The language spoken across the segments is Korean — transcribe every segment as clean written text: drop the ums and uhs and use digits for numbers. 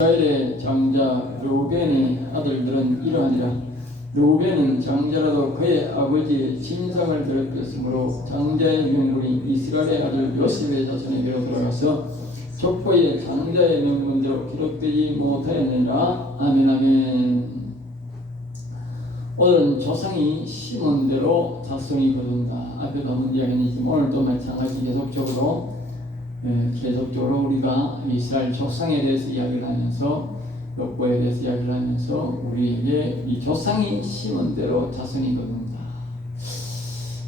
이스라엘의 장자 르우벤의 아들들은 이러하니라. 르우벤은 장자라도 그의 아버지의 친상을 더럽혔으므로 장자의 명분이 이스라엘의 아들 요셉의 자손에게로 돌아가서 족보의 장자의 명분대로 기록되지 못하였느니라. 아멘. 아멘. 오늘은 조상이 심은 대로 자손이 거둔다. 앞에도 한번 이야기했지만 오늘도 마찬가지 계속적으로 우리가 이스라엘 조상에 대해서 이야기를 하면서 족보에 대해서 이야기를 하면서 우리에게 이 조상이 심은 대로 자손이 거둔다.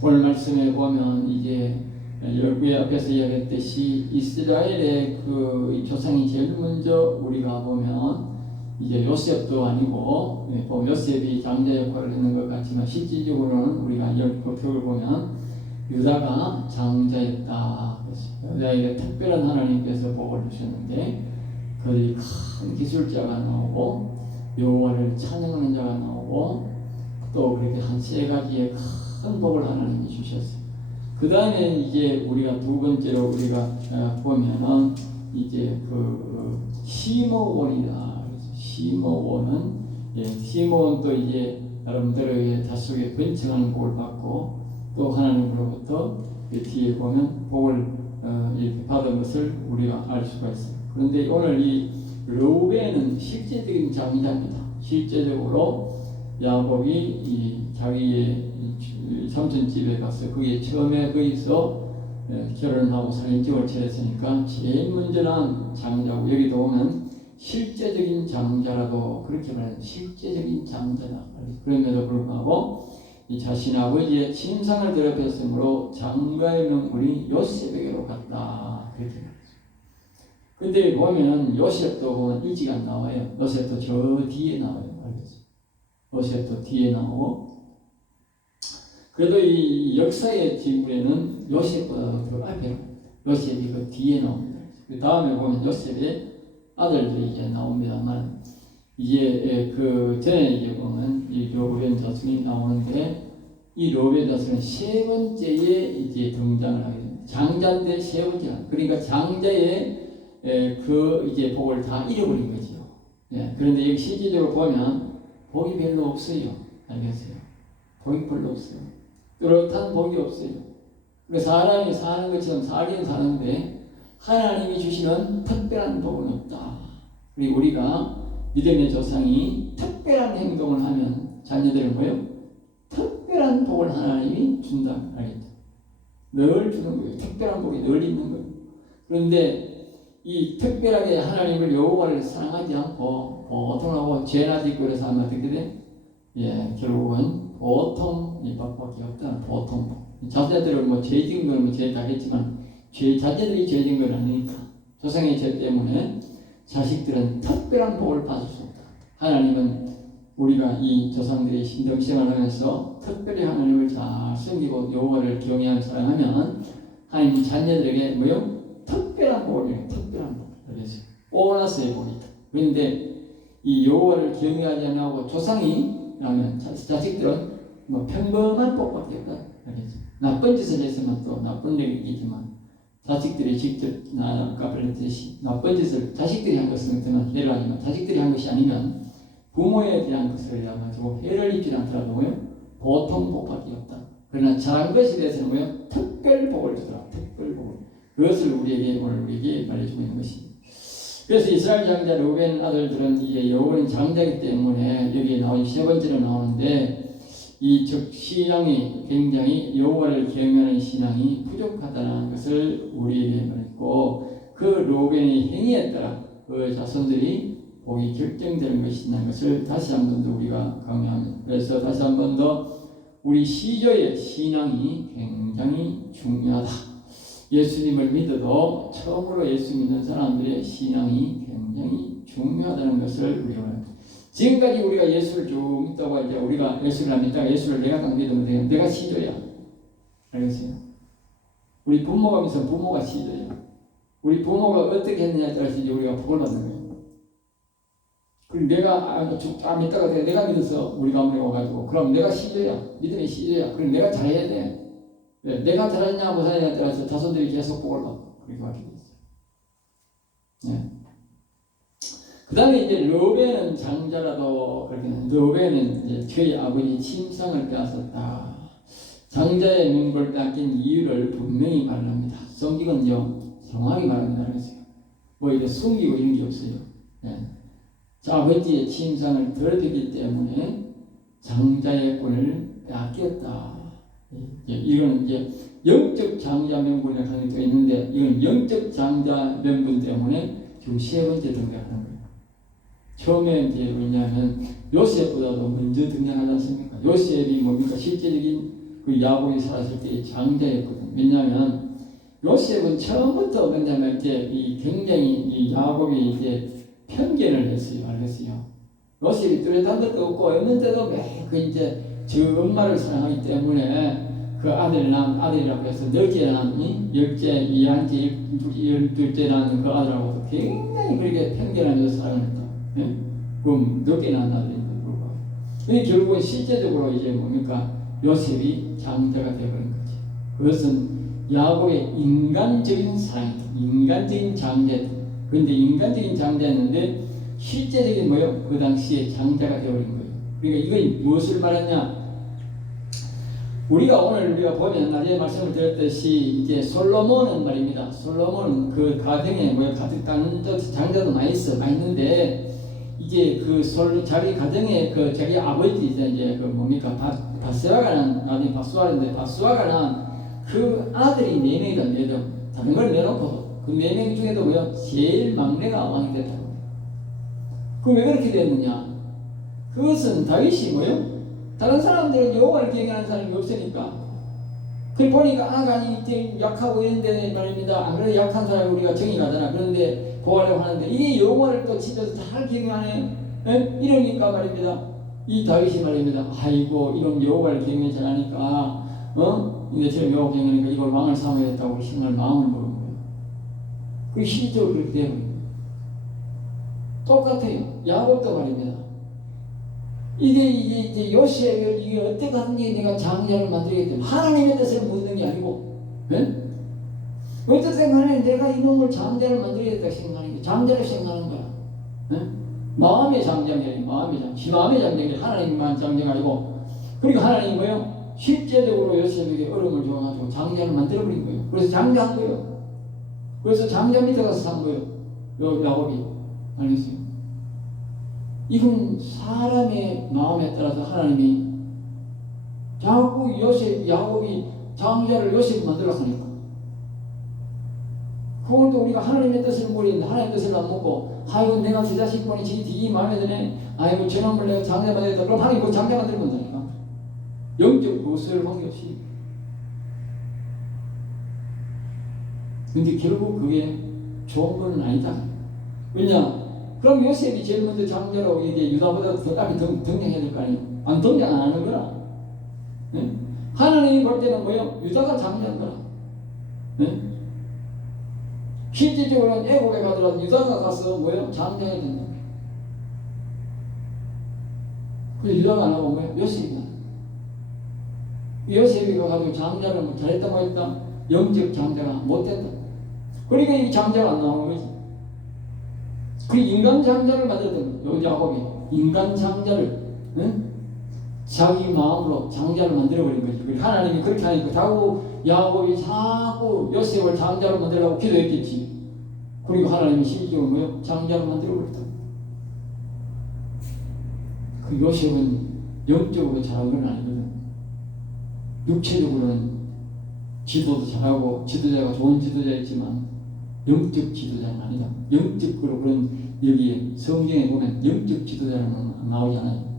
오늘 말씀에 보면 이제 열구의 앞에서 이야기했듯이 이스라엘의 그 조상이 제일 먼저 우리가 보면 이제 요셉도 아니고 보면 요셉이 장자 역할을 했는 것 같지만 실질적으로는 우리가 율법을 보면 유다가 장자였다. 유다에게 특별한 하나님께서 복을 주셨는데 그들이 큰 기술자가 나오고 여호와를 찬양하는 자가 나오고 또 그렇게 한 세 가지의 큰 복을 하나님이 주셨어요. 그 다음에 이제 우리가 두 번째로 우리가 보면은 이제 그 시므온이다. 시므온은 시므온도 이제 여러분들의 자식의 번창하는 복을 받고 또 하나님으로부터 그 뒤에 보면 복을 이렇게 받은 것을 우리가 알 수가 있어요. 그런데 오늘 이 르우벤은 실제적인 장자입니다. 실제적으로 야곱이 이 자기의 삼촌 집에 가서 그게 처음에 거기서 결혼하고 살림집을 차렸으니까 제일 먼저 난 장자고, 여기도 보면 실제적인 장자라도 그렇게 말하는 실제적인 장자다. 그럼에도 불구하고 이 자신 아버지의 친상을 더럽혔으므로 장가의 명분이 요셉에게로 갔다. 그렇게 말했죠. 근데 보면 요셉도 보면 일찍 안 나와요. 요셉도 저 뒤에 나와요. 알겠죠? 요셉도 뒤에 나오고, 그래도 이 역사의 지물에는 요셉보다 더 앞에, 요셉이 그 뒤에 나옵니다. 그 다음에 보면 요셉의 아들들이 이제 나옵니다만, 이제 그 전에 이제 보면 이 르우벤 자손이 나오는데, 이 르우벤 자손은 세 번째에 이제 등장을 하게 됩니다. 장자인데 세 번째. 그러니까 장자의 그 이제 복을 다 잃어버린 거죠. 그런데 여기 실질적으로 보면 복이 별로 없어요. 알겠어요? 복이 별로 없어요. 뚜렷한 복이 없어요. 그래서 사람이 사는 것처럼 살긴 사는데 하나님이 주시는 특별한 복은 없다. 그리고 우리가 믿음의 조상이 특별한 행동을 하면 자녀들은 뭐예요? 특별한 복을 하나님이 준다. 알겠죠? 늘 주는 거예요. 특별한 복이 늘 있는 거예요. 그런데 이 특별하게 하나님을 여호와를 사랑하지 않고 보통하고 죄나 짓고 그래서 하면 어떻게 돼? 결국은 보통 입밖에 없다는 보통 복. 자녀들은 뭐 죄 지은 거는 뭐 죄 다겠지만 자녀들이 죄 지은 건 아니니까 조상의 죄 때문에 자식들은 특별한 복을 받을 수 없다. 하나님은 우리가 이 조상들이 신앙생활을 하면서 특별히 하나님을 잘 섬기고 여호와를 경외하며 사랑하면 하나님 자녀들에게 뭐요? 특별한 복을, 특별한 복. 그래서 보너스의 복이다. 그런데 이 여호와를 경외하지 않고 조상이 라면 자식들은 뭐 평범한 복밖에 없다. 알겠죠? 나쁜 짓을 했으면 또 나쁜 얘기지만 자식들이 직접 아까 말했듯이 나쁜 짓을 자식들이 한 것은 그만 해를 하지만 자식들이 한 것이 아니면 부모에 대한 것을 가지고 해를 입지 않더라도 보통 복밖에 없다. 그러나 잘한 것에 대해서는 뭐요? 특별 복을 주더라. 특별 복을. 그것을 우리에게 오늘 우리에게 말해주고 있는 것입니다. 그래서 이스라엘 장자 르우벤 아들들은 이제 여호와는 장자이기 때문에 여기에 나온 세 번째로 나오는데 이 신앙이 굉장히 여호와를 경외하는 신앙이 부족하다는 것을 우리에게 말했고 그 르우벤의 행위에 따라 그 자손들이 복이 결정되는 것이라는 것을 다시 한 번 더 우리가 강조합니다. 그래서 다시 한 번 더 우리 시조의 신앙이 굉장히 중요하다. 예수님을 믿어도 처음으로 예수 믿는 사람들의 신앙이 굉장히 중요하다는 것을 우리가 말합니다. 지금까지 우리가 예수를 쭉 믿다가 이제 우리가 예수를 안 믿다가 예수를 내가 딱 믿으면 돼요. 내가 시조야. 알겠어요? 우리 부모가 믿으면 부모가 시조야. 우리 부모가 어떻게 했느냐에 따라서 이제 우리가 복을 받는 거예요. 그리고 내가 믿다가 내가 믿어서 우리 가문에 와가지고 그럼 내가 시조야. 믿음의 시조야. 그럼 내가 잘해야 돼. 내가 잘하느냐 못하느냐에 따라서 자손들이 계속 복을 받고 그렇게 받게 돼 있어요. 그 다음에 이제 르벤은 장자라도 그렇게 르벤은 이제 저희 아버지 침상을 빼앗았다. 장자의 명분을 빼앗긴 이유를 분명히 말합니다. 성경은요 정확히 말합니다. 그래서 뭐 이제 숨기고 이런 게 없어요. 네. 자, 아버지의 침상을 더럽히기 때문에 장자의 꾼을 빼앗겼다. 이건 이제 영적 장자 명분에 가지고 있는데 이건 영적 장자 명분 때문에 지금 세 번째 등장하는 거예요. 처음에 이제 뭐냐면 요셉보다도 먼저 등장하지 않습니까? 요셉이 뭡니까? 실제적인 그 야곱이 살았을 때의 장자였거든요. 왜냐하면 요셉은 처음부터 뭐냐면 이제 이 굉장히 이 야곱이 이제 편견을 했어요. 알겠어요? 요셉이 뚜렷한 것도 없고 없는데도 그 이제 저 엄마를 사랑하기 때문에 그 아들을 낳은 아들이라고 해서 넷째 낳은 열째 이한째 열둘째 낳은 그 아들하고도 굉장히 그렇게 편견하면서 사랑했다. 예? 그럼 늦게 낳은 아들인데 불구하고. 이 결국은 실제적으로 이제 뭡니까? 요셉이 장자가 되어버린 거지. 그것은 야곱의 인간적인 사랑이다. 인간적인 장자다. 그런데 인간적인 장자였는데 실제적인 뭐요? 그 당시에 장자가 되어버린 거예요. 그러니까 이건 무엇을 말하냐? 우리가 보면 나중에 말씀을 드렸듯이 이제 솔로몬은 말입니다. 솔로몬은 그 가정에 뭐 가득 다는 장자도 많이 있는데 이게 그 자기 가정에 그 자기 아버지 이제 그 뭡니까 바세바가 나중에 바수아인데 바수아가 난 그 아들이 4명이다 4명. 다른 걸 내놓고 그 4명 중에도 뭐야 제일 막내가 왕이 됐다고. 그럼 왜 그렇게 됐느냐? 그것은 다윗이 뭐요? 다른 사람들은 여호와를 경외하는 사람이 없으니까. 그 보니까 아간이 제일 약하고 이런데 말입니다. 안 그래도 약한 사람이 우리가 정이 가잖아. 그런데 보호하려고 하는데 이게 여호와를 또 집에서 잘 경외하네. 이러니까 말입니다. 이 다윗이 말입니다. 아이고 이런 여호와를 경외 잘하니까 근데 지금 여호와 경외하니까 이걸 왕을 삼아야겠다고 생각을 마음을 먹은 거예요. 그 실제로 그렇게 되어버린 거예요. 똑같아요. 야곱도 말입니다. 이게 이제 요셉을 이게 어떻게 하는 게 내가 장자를 만들겠다. 하나님의 뜻을 묻는 게 아니고, 어쨌든 간에 내가 이놈을 장자를 만들겠다 생각하는 게 장자를 생각하는 거야. 마음의 장자가 아니고 마음의 장자가 하나님만 장자가 아니고. 그리고 하나님이 뭐요? 실제적으로 요셉에게 어려움을 줘가지고 장자를 만들어버린 거예요. 그래서 장자한 거예요. 그래서 장자 밑에 가서 산 거예요. 야곱이. 알겠어요? 이건 사람의 마음에 따라서 하나님이 자꾸 야곱이 장자를 요셉 만들려고 하니까 그걸 또 우리가 하나님의 뜻을 모르는데 하나님의 뜻을 안 묻고 아이고 내가 제 자식 보니 이 마음에 드네 아이고 저놈을 내가 장자 만들겠다. 그럼 하나님 그 장자 만들면 된다니까. 영적 무엇을 관계없이. 근데 결국 그게 좋은 건 아니다. 왜냐? 그럼 요셉이 제일 먼저 장자로 이게 유다보다 더 빨리 등장해야 될 거 아니에요? 안 등장 안 하는 거라. 네? 하나님이 볼 때는 뭐예요? 유다가 장자인 거라. 네? 실질적으로는 애국에 가더라도 유다가 가서 뭐예요? 장자해야 된다. 근데 유다가 안 하고 뭐예요? 요셉이 가가지고 장자를 잘했다 못했다? 영적 장자가 못됐다. 그러니까 이 장자가 안 나오는 거지. 그 인간 장자를 만들었던 거예요. 야곱이 인간 장자를 자기 마음으로 장자를 만들어버린 거죠. 하나님이 그렇게 하니까 자꾸 야곱이 자꾸 요셉을 장자로 만들려고 기도했겠지. 그리고 하나님이 실제로 뭐요? 장자로 만들어버렸다. 그 요셉은 영적으로 잘한 건 아니거든. 육체적으로는 지도도 잘하고 지도자가 좋은 지도자였지만 영적 지도자는 아니다. 영적으로 그런 여기에 성경에 보면 영적 지도자는 나오지 않아요.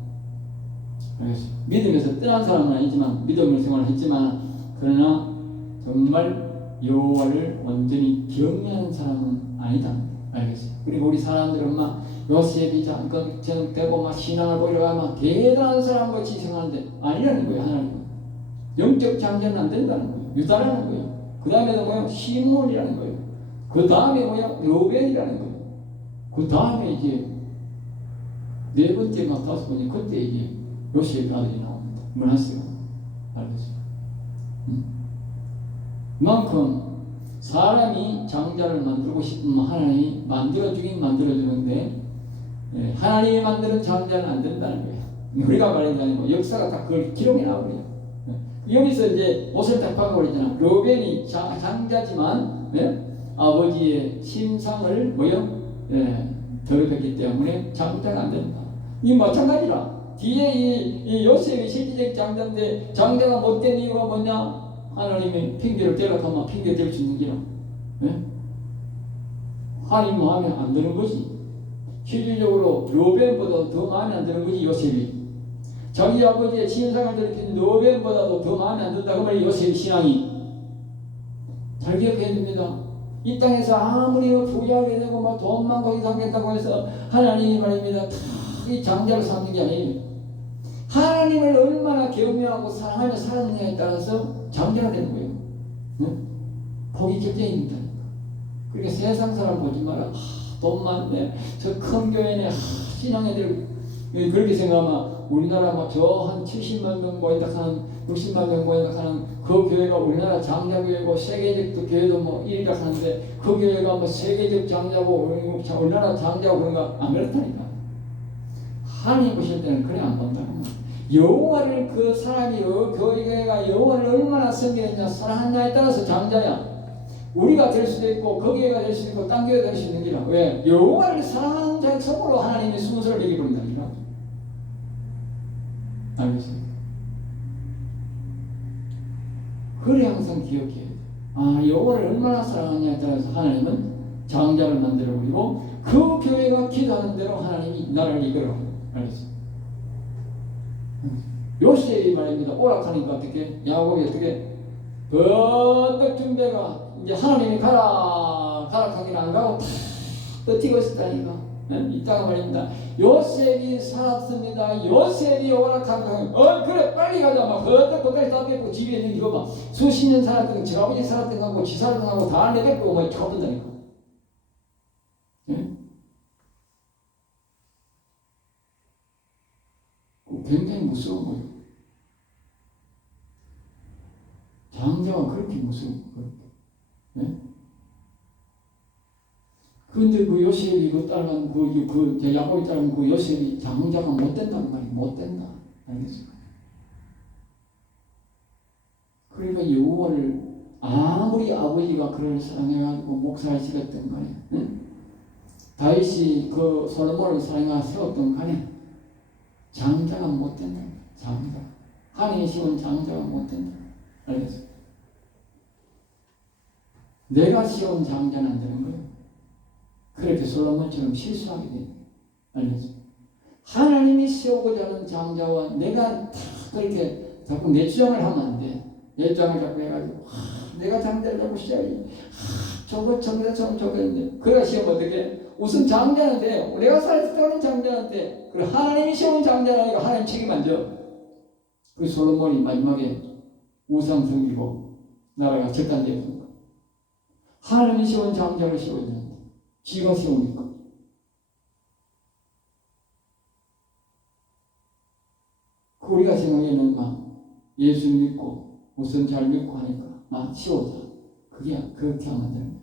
그래서 믿음에서 떠난 사람은 아니지만 믿음을 생활을 했지만 그러나 정말 여호와를 완전히 경외하는 사람은 아니다. 알겠어요. 그리고 우리 사람들은 막 요셉이 되고 막 신앙을 보이려고 막 대단한 사람 같이 생각하는데 아니라는 거예요. 하나님은 영적 장자는 안 된다는 거예요. 유다라는 거예요. 그 다음에도 뭐야? 시몬이라는 거예요. 그 다음에 뭐야? 르벤이라는 거예요. 그 다음에 이제 네 번째 막 다섯 번째 그때 이제 요셉의 아들이 나옵니다. 문하세가 알겠어요. 그만큼 사람이 장자를 만들고 싶으면 하나님이 만들어주긴 만들어주는데 예, 하나님이 만드는 장자는 안 된다는 거예요. 우리가 말하는 게 아니고 역사가 딱 그걸 기록해 나오래요. 예. 여기서 이제 못을 딱 박아버리잖아. 르벤이 장자지만 예? 아버지의 심상을 뭐요? 예, 더럽혔기 때문에 장자가 안 된다. 이 마찬가지라. 뒤에 이 요셉이 실질적 장자인데 장자가 못된 이유가 뭐냐? 하나님이 핑계를 대려고 하면 핑계 댈 수 있는 기라. 예? 하나님 마음에 안 드는 거지. 실질적으로 르벤보다 더 마음에 안 드는 거지 요셉이. 자기 아버지의 신상을 더럽힌 르벤보다도 더 마음에 안 든다고 말이야 요셉의 신앙이. 잘 기억해야 됩니다. 이 땅에서 아무리 부자하게 되고 막 돈 많고 이상하겠다고 해서 하나님이 말입니다. 다 이 장자를 삼는 게 아니에요. 하나님을 얼마나 경외하고 사랑하며 살았느냐에 따라서 장자가 되는 거예요. 네? 복이 결정입니다. 그러니까 세상 사람 보지 마라. 돈 많네. 저 큰 교회네. 신앙 애들 그렇게 생각하면 우리나라 막 저 한 70만 명 모인다 하는 60만 명 모인다 하는 그 교회가 우리나라 장자교회고 세계적 교회도 뭐 이리다 하는데 그 교회가 뭐 세계적 장자고 우리나라 장자고 그런가 안 그렇다니까. 하나님 보실 때는 그래 안 본다고. 여호와를 그 사람이 교회가 여호와를 얼마나 섬기느냐 사랑하느냐에 따라서 장자야. 우리가 될 수도 있고 거기가 될 수도 있고 딴 교회가 될 수 있는 기라. 왜? 여호와를 사랑하는 자의 속으로 하나님이 순서를 매겨버린다니까. 알겠어요? 그래 항상 기억해야 돼. 아 여호와를 얼마나 사랑하느냐에 따라서 하나님은 장자를 만들어버리고 그 교회가 기도하는 대로 하나님이 나라를 이끌어. 알겠어요? 요셉이 말입니다. 오락하니까 어떻게? 야곱이 어떻게? 번뜩 준비가 이제 하나님이 가라 하긴 안 가고 다 버티고 있었다니까. 이따가 말입니다. 요셉이 살았습니다. 요셉이 오락한 거. 그래 빨리 가자. 막 번뜩 번뜩 다 뺏고 집에 있는 이거 봐. 수십 년 살았던 지 아버지 살았던 거하고 지 살았던 거하고 다 내뱉고 막 쳐본다니까. 굉장히 무서운 거예요. 장자가 그렇게 무서운 거예요. 네? 그런데 그 요셉이 그 따라간 그 야곱이 따라간 그 요셉이 장자가 못 된다는 말이 못 된다. 알겠습니까? 그러니까 여호와를 아무리 아버지가 그를 사랑해가지고 목사를 시켰던 간에, 네? 다윗이 그 솔로몬을 사랑해 세웠던 간에 장자가 못 된다. 장자. 하나님이 씌운 장자가 못 된다. 알겠어요? 내가 씌운 장자는 안 되는 거예요. 그렇게 솔로몬처럼 실수하게 돼요. 알겠어요? 하나님이 세우고자 하는 장자와 내가 다 그렇게 자꾸 내 주장을 하면 안 돼. 내 주장을 자꾸 해가지고 내가 장자를 자꾸 시작해. 저거처럼 저거인데 그래야 시험 어떻게 우선 장자는 돼요. 내가 살았다는 장자한테 그래 하나님이 세운 장자라니까 하나님 책임 안 져. 그 솔로몬이 마지막에 우상 섬기고 나라가 절단되었습니다. 하나님이 세운 장자를 세웠는데 지가 세우니까. 우리가 생각에는 막 예수 믿고 우선 잘 믿고 하니까 막 세우자. 그게 그렇게 하면 안 됩니다.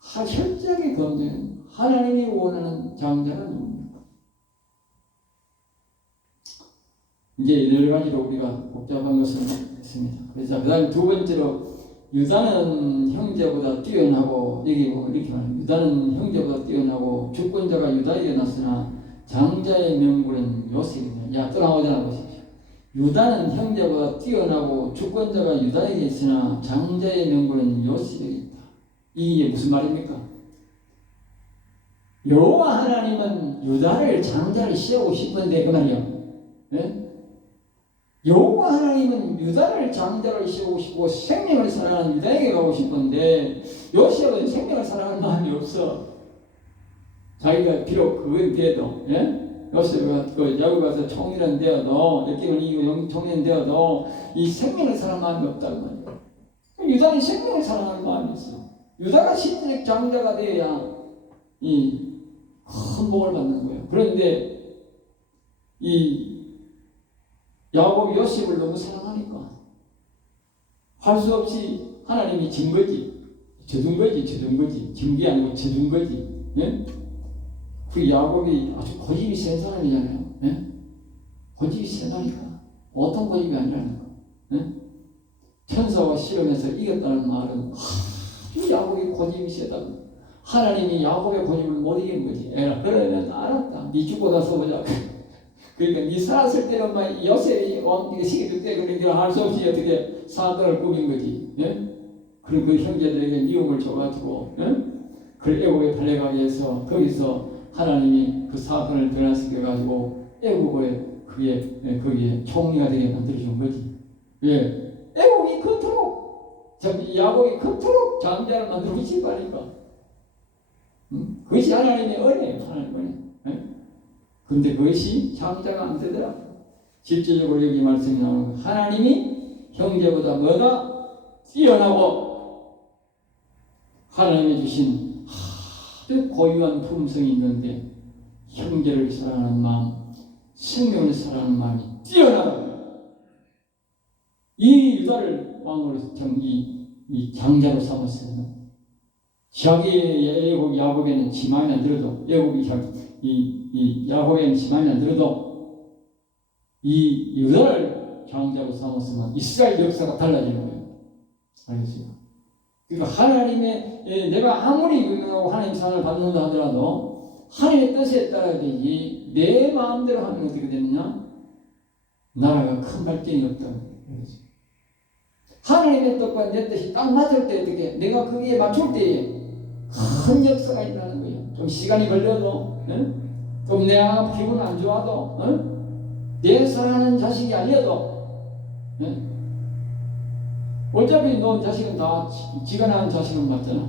철저하게 검증은 하나님이 원하는 장자는 누굽니까? 이제 여러 가지로 우리가 복잡한 것은 있습니다. 그래서 그 다음에 두 번째로 유다는 형제보다 뛰어나고 여기 이렇게 말합니다. 유다는 형제보다 뛰어나고 주권자가 유다에게 났으나 장자의 명분은 요셉이다. 야 또 나오잖아 보십시오. 유다는 형제보다 뛰어나고 주권자가 유다에게 있으나 장자의 명분은 요셉에게 있다. 이게 무슨 말입니까? 여호와 하나님은 유다를 장자를 세우고 싶은데 그 말이요. 네? 여호와 하나님은 유다를 장자를 세우고 싶고 생명을 사랑하는 유다에게 가고 싶은데 요셉은 생명을 사랑하는 마음이 없어. 자기가 비록 그건 돼도 요셉가 그 야곱 가서 총리는 되어도 역경을 이기고 총리는 되어도 이 생명을 사랑하는 마음이 없다는 말이야. 유다는 생명을 사랑하는 마음이 있어. 유다가 신적 장자가 되어야 이 큰 복을 받는 거예요. 그런데 이 야곱이 요셉을 너무 사랑하니까 할 수 없이 하나님이 진 거지. 져준 거지. 진 게 아니고 져준 거지. 예? 그 야곱이 아주 고집이 센 사람이잖아요. 예? 고집이 세다니까. 보통 고집이 아니라는 거. 예? 천사와 씨름해서 이겼다는 말은 아주 야곱이 고집이 세다. 하나님이 야곱의 고집을 못 이긴 거지. 에라, 그러면 알았다. 네 죽고 나서 보자. 그러니까 네 살았을 때는 막 요셉이 이게 시계줄 때 그러니까 할 수 없이 어떻게 사단을 꾸민 거지. 예? 그리고 그 형제들에게 미움을 줘가지고, 예? 그 애국에 달려가게 해서 거기서 하나님이 그 사단을 변화시켜가지고 애국에 거기에 총리가 되게 만들어준 거지. 예. 애국이 그토록, 야곱이 그토록 장자를 만들고 싶으니까. 그것이 하나님의 은혜예요. 하나님의 은혜. 예? 근데 그것이 장자가 안 되더라. 실제적으로 여기 말씀이 나오는 거. 하나님이 형제보다 뭐가 뛰어나고 하나님이 주신 아주 고유한 품성이 있는데 형제를 사랑하는 마음, 생명을 사랑하는 마음이 뛰어나다. 이 유다를 왕으로 이 장자로 삼았어요. 자기의 애국 야곱에는 지마음에 안 들어도 이 야곱에는 지마음에 안 들어도 이 유다를 장자로 삼았으면 이스라엘 역사가 달라지는 거예요. 알겠어요? 그러니까 하나님의 내가 아무리 유명하고 하나님 사랑을 받는다 하더라도 하나님의 뜻에 따라야 되지 내 마음대로 하면 어떻게 되느냐? 나라가 큰 발전이 없다는 거죠. 하나님의 뜻과 내 뜻이 딱 맞을 때 어떻게 내가 거기에 맞출 때에 큰 역사가 있다는 거예요. 좀 시간이 걸려도 좀 내가 기분 안 좋아도 내 사랑하는 자식이 아니어도 어차피 너 자식은 다 지가 낳은 자식은 맞잖아.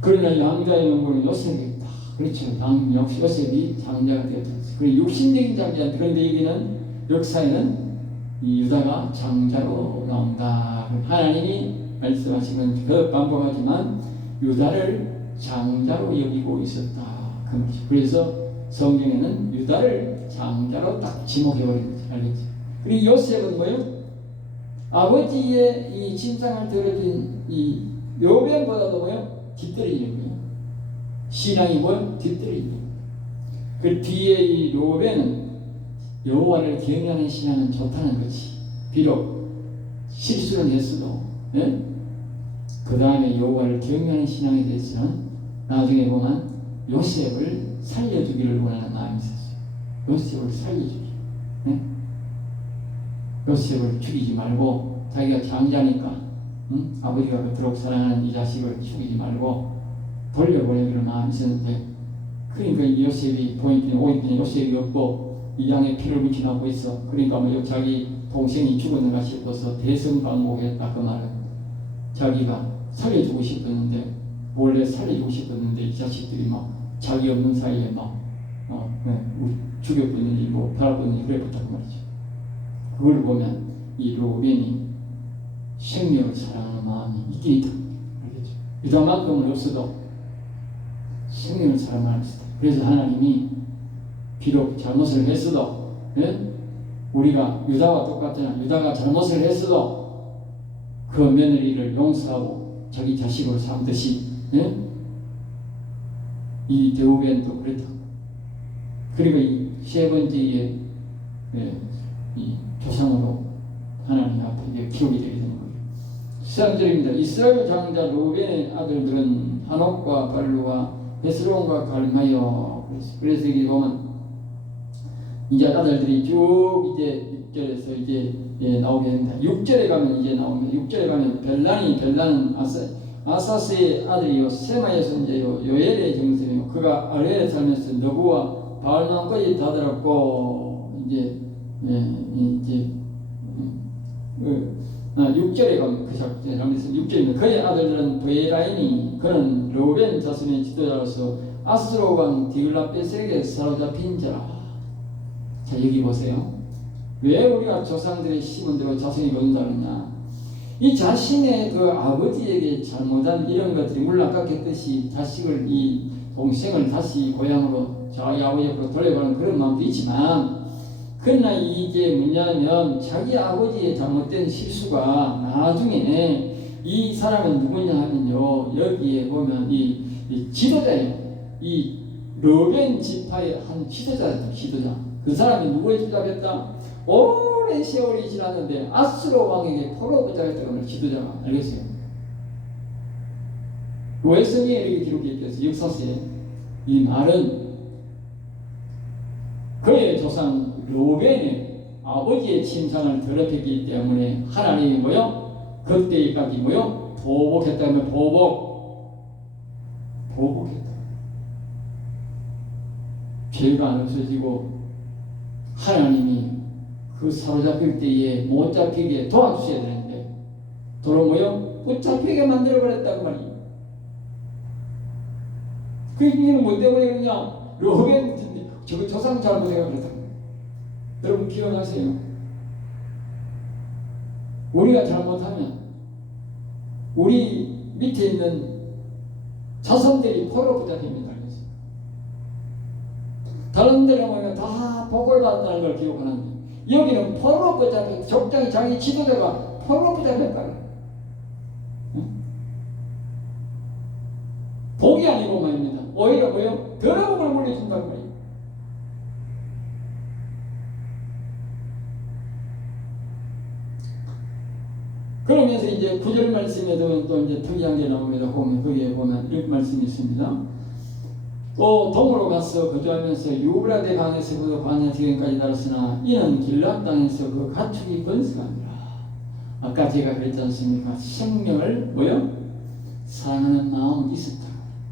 그러나 양자의 명분은 요셉이다. 그렇죠. 요셉이 장자가 되었다. 그리고 육신적인 장자. 그런데 여기는 역사에는 이 유다가 장자로 나온다. 하나님이 말씀하시는 그 반복하지만 유다를 장자로 여기고 있었다. 그 말이죠. 그래서 성경에는 유다를 장자로 딱 지목해버린 거죠. 알겠죠? 그리고 요셉은 뭐예요? 아버지의 이 침상을 들어준 이 요변보다도 뭐예요? 뒤떨어지는 거예요. 신앙이 뭐예요? 뒤떨어지는 거예요. 그 뒤에 이 요변은 여호와를 경외하는 신앙은 좋다는 거지. 비록 실수를 했어도, 예? 그 다음에 여호와를 경외하는 신앙에 대해서는 나중에 보면 요셉을 살려주기를 원하는 마음이 있었어요. 요셉을 살려주기. 예? 요셉을 죽이지 말고 자기가 장자니까 아버지가 그토록 사랑하는 이 자식을 죽이지 말고 돌려보내기를 마음이 있었는데 그러니까 요셉이 보니까 요셉이 없고 이 양의 피를 묻혀나고 있어. 그러니까 뭐 자기 동생이 죽었는가 싶어서 대성방목했다. 그 말은 자기가 살려주고 싶었는데 원래 살려주고 싶었는데 이 자식들이 막 자기 없는 사이에 막 죽여버리니 뭐 팔아버리니 그래부터 그 말이죠. 그걸 보면 이 로벤이 생명을 사랑하는 마음이 있긴 있다. 알겠죠? 유다만큼은 없어도 생명을 사랑하는 있다. 그래서 하나님이 비록 잘못을 했어도 우리가 유다와 똑같잖아. 유다가 잘못을 했어도 그 며느리를 용서하고 자기 자식으로 삼듯이 이 데우벤도 그랬다. 그리고 이 세 번째의 이 조상으로 하나님 앞에 기록이 되게 되는 거예요. 13절입니다. 이스라엘 장자 루벤의 아들들은 한옥과 발루와 헤스론과 갈마여. 그래서 여기 보면 이제 아들들이 쭉 이제 6절에서 이제 나오게 됩니다. 6절에 가면 이제 나옵니다. 6절에 가면 벨란은 아사스의 아들이요 세마의 손자요 요엘의 정손이요 그가 아래에 살면서 너부와 바알망까지 다들었고 이제 6절에 가면 그 작전에 가면서 6절입니다. 그의 아들들은 베라인이 그는 르우벤 자손의 지도자로서 아스로 왕 디글라베색에 사로잡힌 자라. 자 여기 보세요. 왜 우리가 조상들의 심은 대로 자손이 거둔다느냐. 이 자신의 그 아버지에게 잘못한 이런 것들이 물론 아까 했듯이 자식을 이 동생을 다시 고향으로 자기 아버지 옆으로 돌려가는 그런 마음도 있지만 그러나 이게 뭐냐면 자기 아버지의 잘못된 실수가 나중에 이 사람은 누구냐 하면요, 여기에 보면 이 지도자예요. 이 르벤 지파의 한 지도자였다. 지도자. 그 사람이 누구의 지도자였다? 오랜 세월이 지났는데 아수르 왕에게 포로 붙잡혔다는 지도자가. 알겠어요? 왜 성경에 이렇게 기록되어 있겠어요? 역사서에. 이 말은 그의 조상 르벤의 아버지의 침상을 더럽혔기 때문에 하나님이 뭐요? 그때까지 뭐요? 보복했다면 보복했다. 죄가 안 없어지고 하나님이 그 사로잡힐 때에 못 잡히게 도와주셔야 되는데 도로 뭐요? 붙잡히게 만들어버렸다고 말이에요. 그 얘기는 뭐 때문에 그러냐? 르벤 저거 조상 잘못해가 그렇다. 여러분 기억하세요. 우리가 잘못하면 우리 밑에 있는 자손들이 포로 붙잡힙니다. 다른 데로 보면 다 복을 받는다는 걸 기억하는데 여기는 포로 붙잡혀 적장이 자기 지도자가 포로 붙잡혔다. 복이 아니고 말입니다. 오히려 뭐요? 더러움을 물려준다는 거예요. 그러면서 이제 9절 말씀에도 또 이제 특이한 게 나옵니다. 보면 거기에 보면 이렇게 말씀이 있습니다. 또 동으로 가서 거주하면서 유브라데 강에서부터 광야 지경까지 달았으나 이는 길앗 땅에서 그 가축이 번성하니라. 아까 제가 그랬지 않습니까? 생명을 뭐요? 사랑하는 마음이 있었다.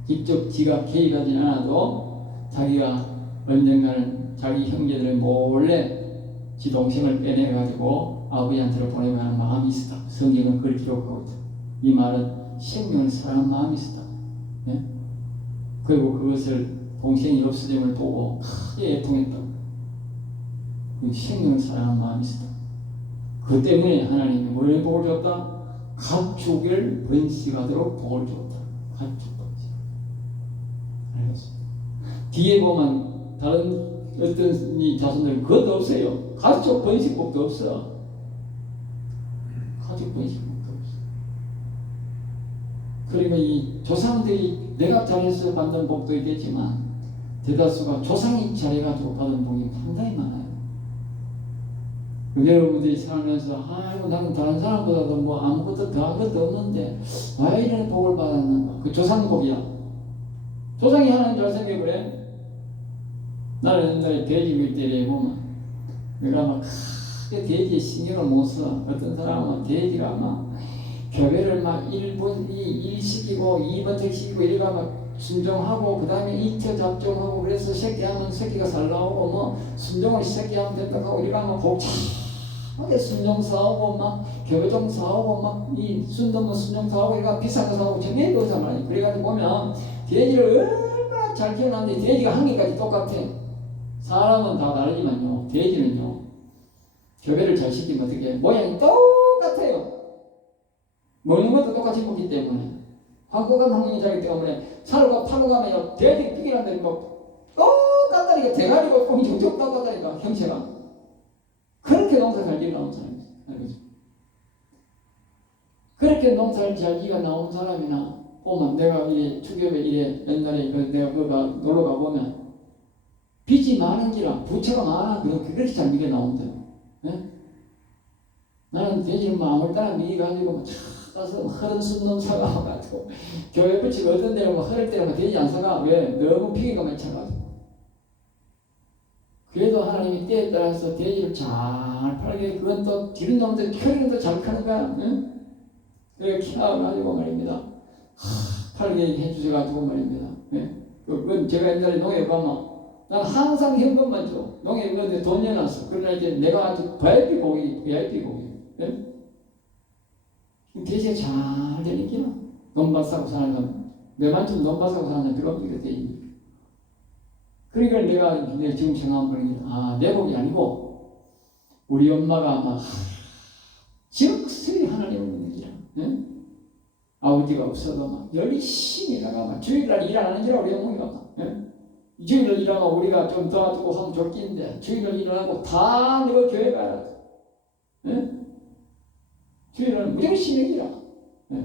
직접 지가 개입하지 않아도 자기가 언젠가는 자기 형제들을 몰래 지 동생을 빼내가지고 아버지한테로 보내고 하는 마음이 있었다. 성경은 그걸 기록하고 있다. 이 말은 생명을 사랑하는 마음이 있었다. 네? 그리고 그것을 동생이 없어짐을 보고 크게 애통했다. 생명을 사랑하는 마음이 있었다. 그 때문에 하나님이 뭘 복을 줬다? 가축을 번식하도록 복을 줬다. 가축 번식. 알겠습니다. 뒤에 보면 다른 어떤 이 자손들은 그것도 없어요. 가축 번식복도 없어. 가축 번식복도 없어. 그러니까 이 조상들이 내가 잘해서 받는 복도 있겠지만 대다수가 조상이 잘해가지고 받은 복이 상당히 많아요. 여러분들이 살면서 아이고 나는 다른 사람보다도 뭐 아무것도 더한 것도 없는데 왜 이런 복을 받았는가? 그 조상 복이야. 조상이 하나님 잘 생겨 그래. 나는 옛날에 돼지 밀대에 보면 내가 막 크게 돼지에 신경을 못 써. 어떤 사람은 돼지가 막 교배를 막 1분 1 시키고 2번 시키고 이래가 막 순종하고 그 다음에 2차 잡종하고 그래서 새끼하면 새끼가 잘 나오고 뭐 순종을 새끼하면 된다 하고 이래가 막 복잡하게 순종 사오고 막 교배종 사오고 막 이 순종 순종 사오고 이래가 비싼 거 사오고 전혀 그러잖아 말이야. 그래가지고 보면 돼지를 얼마나 잘 키워놨는데 돼지가 한 개까지 똑같아. 사람은 다 다르지만요 돼지는요 교배를 잘 시키면 어떻게 모양이 똑같아요. 먹는 것도 똑같이 먹기 때문에 한국은 한국이 자기 때문에 살과 파고 가면 돼지 피기란다니 뭐 똑같다니까 대가리가 꽁충쭉 똑같다니까 형체가 그렇게 농사 잘 지어 나온 사람이죠. 알겠죠? 그렇게 농사를 잘 지어 나온 사람이나 보면 내가 이래 추격에 이래 옛날에 내가 거가 놀러 가 보면 빚이 많은지라 부채가 많아 그렇게 잘 미게 나온대요. 네? 나는 돼지를 아무렇게나 미가지고 가서 흐른 순놈 사가가지고 교회 붙이고 어떤 데는 뭐 흐를 때는 돼지 안 사가. 왜? 너무 피기가 많잖아가지고. 그래도 하나님이 때에 따라서 돼지를 잘 팔게 그건 또 기른 놈들 키우는 것도 잘 크는 거야. 응? 그래 키워가지고 말입니다. 팔게 해주셔가지고 말입니다. 네? 그건 제가 옛날에 농협 가면 난 항상 현금만 줘. 농협 가는데 돈 내놨어. 그러나 이제 내가 아주 VIP 복이. 네? 돼지가 잘 되니까 논밭 사고 사는 사람 내만큼 논밭 사고 사는 사람 별로 없게 돼. 그러니까 내가 지금 생각하면 내 복이 아니고 우리 엄마가 막 적슬이 하나님을 믿는지라. 네? 아버지가 없어도 막 열심히 일하가 막 주일날 일 안 하는지라 우리 어머니가 막. 네? 주일날 일하고 우리가 좀 도와주고 하면 좋겠는데 주일날 일하고 다 내가 교회 가야 돼. 네? 주일날 무조건 신경이라. 예.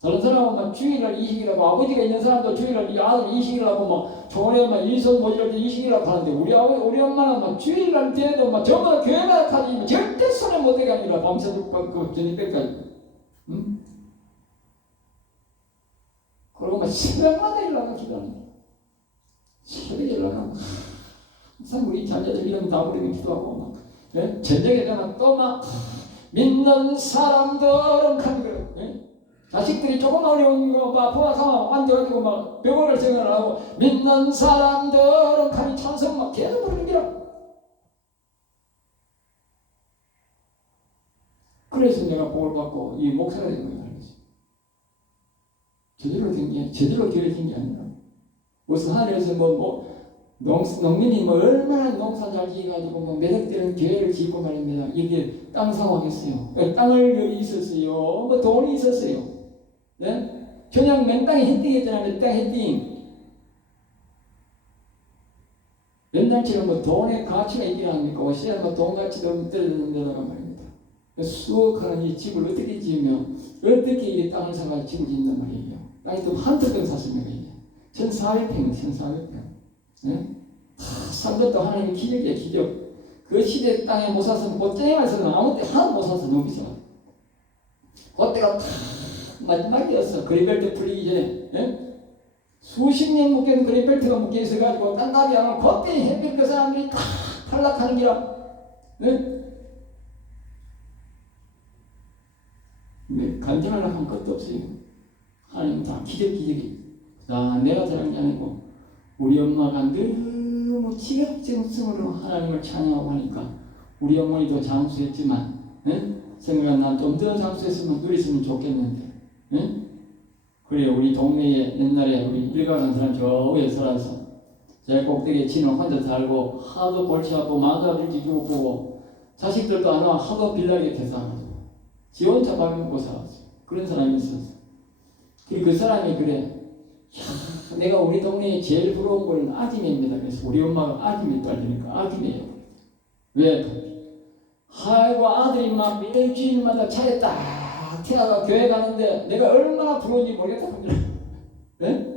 다른 사람은 막 주일날 이식이라고, 아버지가 있는 사람도 주일날 이 아들 이식이라고 막 초원에 막 일손 모집할 때 이식이라고 하는데, 우리 엄마는 막 주일날 때도 막 전부 교회마다 가지 절대 손에 못 대게 아니라 밤새도록 그 저녁때까지. 응? 그리고 막 새벽마다 일어나가 기도하는 거야. 새벽에 일어나가 항상 우리 자녀들 이름 다 부르면 기도하고 막, 예? 저녁에 또 막 믿는 사람들은 하는 거예요. 예? 자식들이 조금 어려운 거 막 부학하면 앉아가지고 막 병원을 생각을 하고, 믿는 사람들은 하는 찬송 막 계속 부르는 거야. 그래서 내가 복을 받고 이 목사가 된 거야. 제대로 교회 된 게 아니라, 무슨 하늘에서 농민이 얼마나 농사 잘 지어가지고 매덕되는 교회를 짓고 말입니다. 이게 땅 사고하겠어요. 땅을 있었어요. 돈이 있었어요. 네? 그냥 맨 땅에 헤딩했잖아요. 땅 헤딩. 옛날처럼 돈의 가치가 있긴 합니까? 오시야 돈 가치도 떨어지는 데다가 말입니다. 수억하는 이 집을 어떻게 지으면, 어떻게 이 땅을 사가 집을 짓는단 말이에요. 땅이 또 한두 평 샀습니다. 이게 1,400평, 1,400평. 네? 산 것도 하나님의 기적이에요, 기적. 그 시대 땅에 못 사서, 못쟁이에서는 아무 때 하나도 못 사서 너무 비싸. 그때가 마지막이었어. 그린벨트 풀리기 전에. 예? 수십 년 묶여있는 그린벨트가 묶여 있어가지고, 땅값이 안 오고, 그때 해필 그 사람들이 다 탈락하는 기라. 예? 간증하려고 하면 끝도 없어요. 하나님 다 기적이. 내가 잘한 게 아니고, 우리 엄마가 너무 지극정성으로 하나님을 찬양하고 하니까, 우리 어머니도 장수했지만, 생각은 난 좀 더 장수했으면 누렸으면 좋겠는데, 그래, 우리 동네에 옛날에 우리 일가라는 사람 저 위에 살아서 제 꼭대기에 지는 혼자 살고, 하도 골치 아프고 마누라 일찍 죽고 자식들도 안 와, 하도 빌라게 대상하고 지 혼자 밥 먹고 살았어. 그런 사람이 있었어. 그 사람이 그래, 내가 우리 동네에 제일 부러운 건 아줌입니다. 그래서 우리 엄마가 아줌이 딸리니까 아줌이에요. 왜? 아이고, 아들이 막 일주일마다 차에 딱 태어나가 교회 가는데 내가 얼마나 부러운지 모르겠다. 네?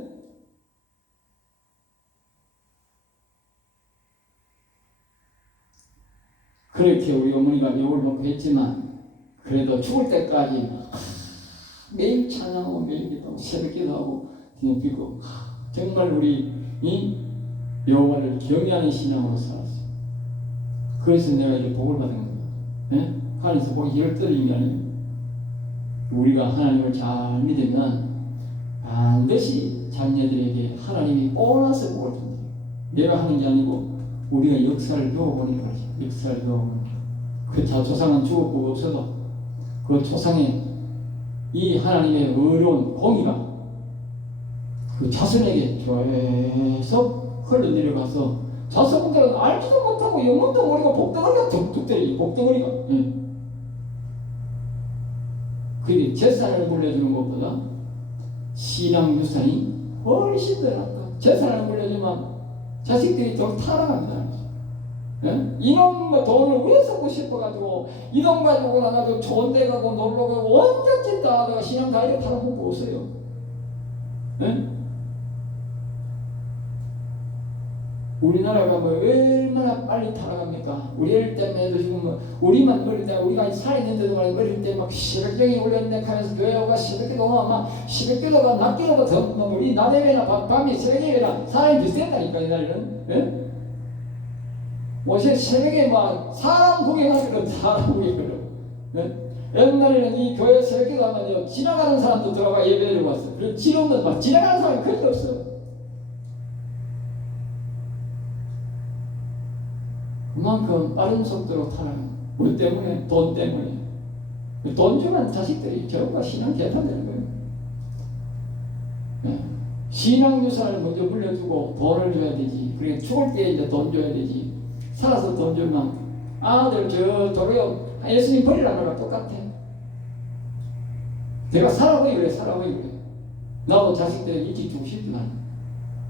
그렇게 우리 어머니가 욕을 먹고 했지만, 그래도 죽을 때까지 매일 찬양하고 매일 기도하고 새벽 기도하고 비고, 정말 우리 이 여호와를 경외하는 신앙으로 살았어. 그래서 내가 이제 복을 받은 겁니다. 네? 하나님께서 복이 열 떨어진 게 아니에요. 우리가 하나님을 잘 믿으면 반드시 자녀들에게 하나님이 보너스 복을 줍니다. 내가 하는 게 아니고 우리가 역사를 배워보는 거지. 역사를 배워보는 거. 그 조상은 죽을 복 없어도 그 조상의 이 하나님의 의로운 공의가 그 자손에게 계속 흘러내려가서, 자손들은 알지도 못하고 영혼도 모르고 복덩어리가 툭툭 때리지. 복덩어리가. 그게 재산을 물려주는 것보다 신앙 유산이 훨씬 더 낫다. 재산을 물려주면 자식들이 좀 타락합니다. 이놈 돈을 왜 쓰고 싶어가지고 이 돈 가지고 나가지고 좋은 데 가고 놀러 가고 온갖 짓 다 하다가 신앙 다 이렇게 팔아먹고 없어요. 우리나라가 얼마나 빨리 타락합니까? 우리 어릴 때만 해도 지금 우리만 어릴 때, 우리가 살아있는데도 말이야, 어릴 때 막 새벽경이 올렸네 하면서 교회 오가 새벽기도 오면 막 새벽기도가 낮기도가 더, 우리 낮에나 밤에 새벽에나 사람이 비슷했다니까, 이날에는. 어제 새벽에 막 사람 구경하기로 사람 구경하기로. 옛날에는 이 교회 새벽기도 하면 지나가는 사람도 들어가 예배를 왔어. 그리고 지금은 막 지나가는 사람이 그렇게 없어. 그만큼 빠른 속도로 타락하는. 뭐 때문에? 돈 때문에. 돈 주면 자식들이 전부 다 신앙 개판되는 거예요. 신앙 유산을 먼저 물려주고 돈을 줘야 되지. 그러니까 죽을 때 이제 돈 줘야 되지. 살아서 돈 주면 아들 저 도로요 예수님 버리라는 거랑 똑같아. 내가 살아보이 그래. 나도 자식들 일찍 주고 싶지만.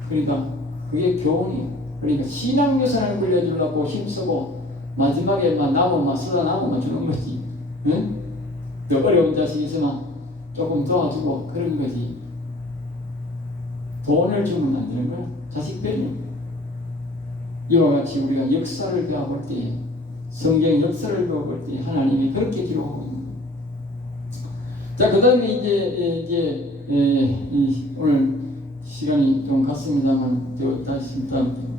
그러니까 그게 교훈이에요. 그러니까 신앙 유산을 물려주려고 힘쓰고 마지막에 남으면 쓰다 남으면 주는 거지. 또 어려운 자식이 있으면 조금 도와주고 그런 거지. 돈을 주면 안 되는 거야. 자식별이. 이와 같이 우리가 역사를 배워볼 때, 성경 역사를 배워볼 때 하나님이 그렇게 기록하고 있는 거예요. 자, 그 다음에 이제 오늘 시간이 좀 갔습니다만 다시 일단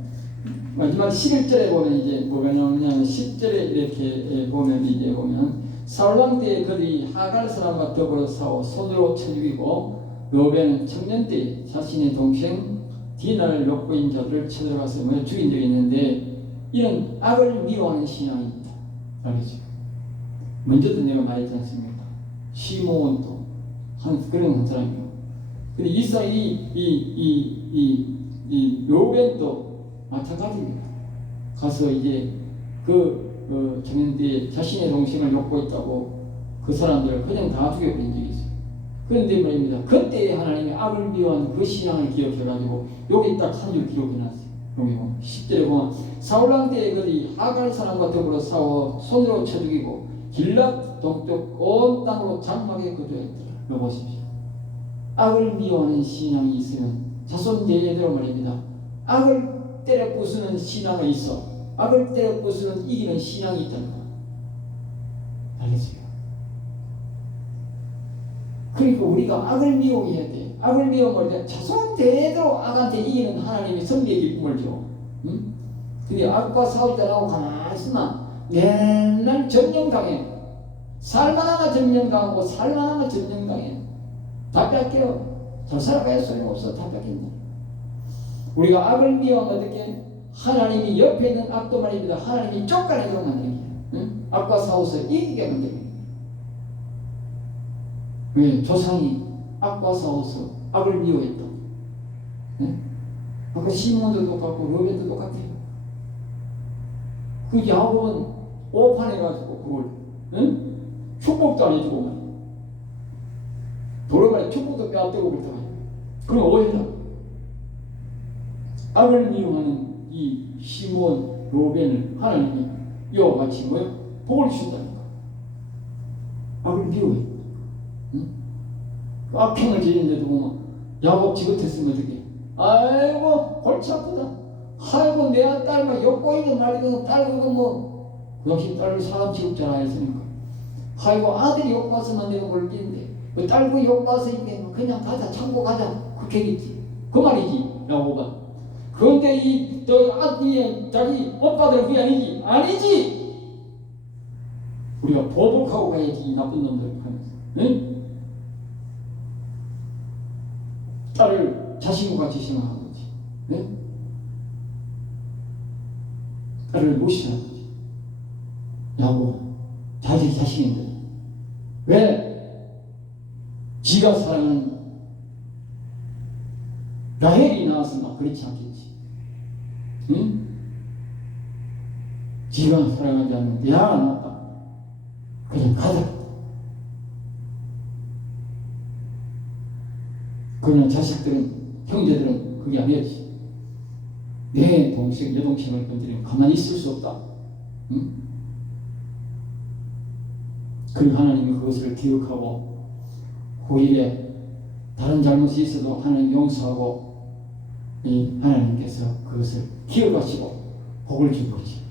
마지막 11절에 보면 이제 뭐가 나오냐면 10절에 이렇게 보면 이제 보면 사울왕 때에 그들이 하갈 사람과 더불어 싸워 손으로 쳐 죽이고 르우벤은 청년 때 자신의 동생 디나를 욕보인 자들을 쳐들어가서 죽인 적이 있는데 이런 악을 미워하는 신앙입니다. 알겠죠? 먼저도 내가 말했지 않습니까? 시므온도 그런 한 사람이고, 근데 이 르우벤도 마찬가지입니다. 가서 이제 청년 때 자신의 동생을 욕고 있다고 그 사람들을 그냥 다 죽여버린 적이 있어요. 그런데 말입니다. 그때 하나님이 악을 미워한 그 신앙을 기억해가지고 여기 딱 한 줄 기록해놨어요. 여기 보면 10절에 보면 사울왕 때에 그들이 하갈 사람과 더불어 싸워 손으로 쳐 죽이고 길랏 동쪽 온 땅으로 장막에 거주했더라. 여기 보십시오. 악을 미워하는 신앙이 있으면 자손 대대로 말입니다. 악을 때려 부수는 신앙이 있어. 악을 때려 부수는 이기는 신앙이 있다는 거야. 알겠어요? 그러니까 우리가 악을 미워해야 돼. 악을 미워할 자손 대대로 악한테 이기는 하나님이 선비의 기쁨을 줘. 응? 근데 악과 싸울 때라고 가만히 있으면 맨날 점령당해. 살만하나 점령당하고 살만하나 점령당해. 다 뺏겨. 잘 살아가야 소용없어. 다 뺏긴다. 우리가 악을 미워하면 어떻게? 하나님이 옆에 있는 악도 말입니다. 하나님이 쫓아내도록 만드는 거예요. 응? 악과 싸워서 이기게 만드는 거예요. 왜? 조상이 악과 싸워서 악을 미워했다. 네? 아까 시몬도 똑같고 르우벤도 똑같아요. 그 야곱은 오판해가지고 그걸 응? 축복도 안 해주고 말이야. 도로가에 축복도 빼앗대고 그랬다. 그럼 오해다. 악을 미워하는 이 시몬 르우벤을 하나님이 이와 같이 뭐요? 복을 주신다니까. 악을 미워해. 응? 악행을 지는데도 보면 야곱 지긋했으면 어떡해. 아이고 골치 아프다. 아이고 내 딸과 욕보이는 말이고 딸고 그 당시 딸을 사람 취급잖아 했으니까. 아이고 아들이 욕봤으면 내가 모르겠는데 그 딸고 욕봐서 이게 그냥 가자 참고 가자 그 얘기지. 그 말이지 야곱아. 그런데 자기 오빠들은 그게 아니지. 우리가 보복하고 가야지 이 나쁜 놈들 하면서. 응? 딸을 자신과 같이 생각하는 거지. 네? 딸을 무시하는 거지. 야고 자기 자신인데 왜 지가 사랑하는 라헬이 나와서 막 그렇지 않겠지. 응? 지가 사랑하지 않는 레아가 나왔다. 그냥 가자. 그러나 자식들은, 형제들은 그게 아니었지. 내 동생, 여동생을 건드리면 가만히 있을 수 없다. 응? 그리고 하나님이 그것을 기억하고 후일에 다른 잘못이 있어도 하나님 용서하고 하나님께서 그것을 기억하시고 복을 주시지.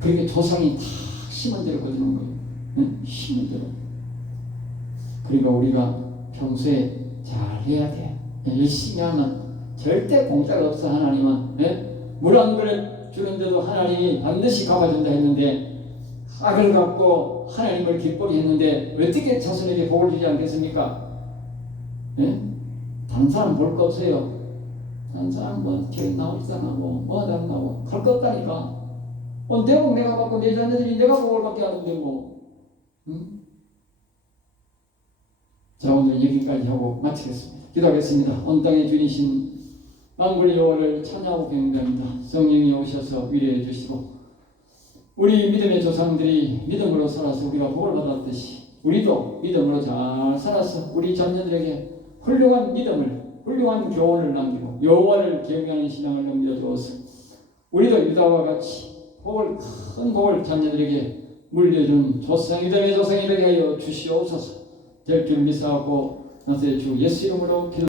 그렇게 조상이 다 심은 대로 거두는 거예요. 응? 심은 대로. 그러니까 우리가 평소에 잘 해야 돼. 열심히 하면 절대 공짜가 없어. 하나님은 물 한 그릇 주는데도 하나님이 반드시 갚아준다 했는데 악을 갚고 하나님을 기쁘게 했는데 어떻게 자손에게 복을 주지 않겠습니까? 다른 사람 볼 거 없어요. 다른 사람 뭐 교회 나오지도 않고 뭐 하다 나오고 갈 거 없다니까. 내 복 내가 받고 내 자녀들이 내가 복을 받게 하는데 뭐. 응? 자, 오늘 여기까지 하고 마치겠습니다. 기도하겠습니다. 온 땅에 주이신 만군의 여호와를 찬양하고 경배합니다. 성령이 오셔서 위로해 주시고 우리 믿음의 조상들이 믿음으로 살아서 우리가 복을 받았듯이 우리도 믿음으로 잘 살아서 우리 자녀들에게 훌륭한 믿음을, 훌륭한 교훈을 남기고 여호와를 경외하는 신앙을 넘겨주어서 우리도 유다와 같이 큰 복을 자녀들에게 물려준 믿음의 조상이 되게 하여 주시옵소서. 될 줄 믿사옵고 나사렛 주 예수 이름으로 기도